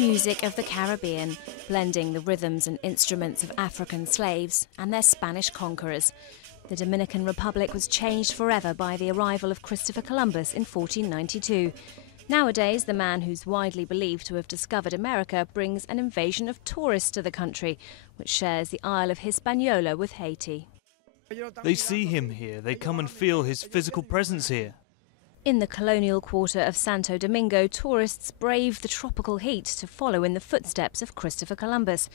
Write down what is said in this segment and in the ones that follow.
music of the Caribbean, blending the rhythms and instruments of African slaves and their Spanish conquerors. The Dominican Republic was changed forever by the arrival of Christopher Columbus in 1492. Nowadays, the man who's widely believed to have discovered America brings an invasion of tourists to the country, which shares the Isle of Hispaniola with Haiti. They see him here, they come and feel his physical presence here. In the colonial quarter of Santo Domingo, tourists brave the tropical heat to follow in the footsteps of Christopher Columbus,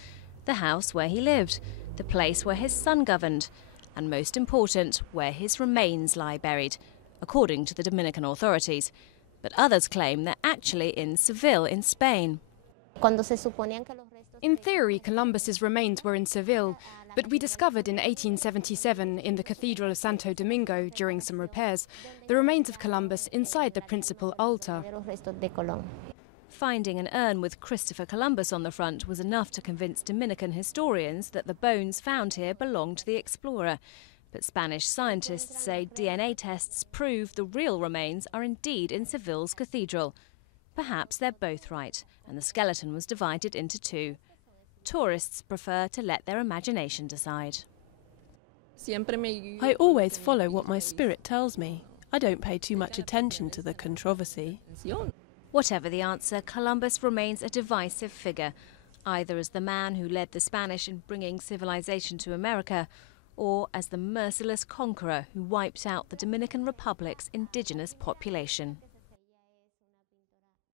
the house where he lived, the place where his son governed, and most important, where his remains lie buried, according to the Dominican authorities. But others claim they're actually in Seville in Spain. In theory, Columbus's remains were in Seville, but we discovered in 1877 in the Cathedral of Santo Domingo, during some repairs, the remains of Columbus inside the principal altar. Finding an urn with Christopher Columbus on the front was enough to convince Dominican historians that the bones found here belonged to the explorer. But Spanish scientists say DNA tests prove the real remains are indeed in Seville's cathedral. Perhaps they're both right, and the skeleton was divided into two. Tourists prefer to let their imagination decide. I always follow what my spirit tells me. I don't pay too much attention to the controversy. Whatever the answer, Columbus remains a divisive figure, either as the man who led the Spanish in bringing civilization to America, or as the merciless conqueror who wiped out the Dominican Republic's indigenous population.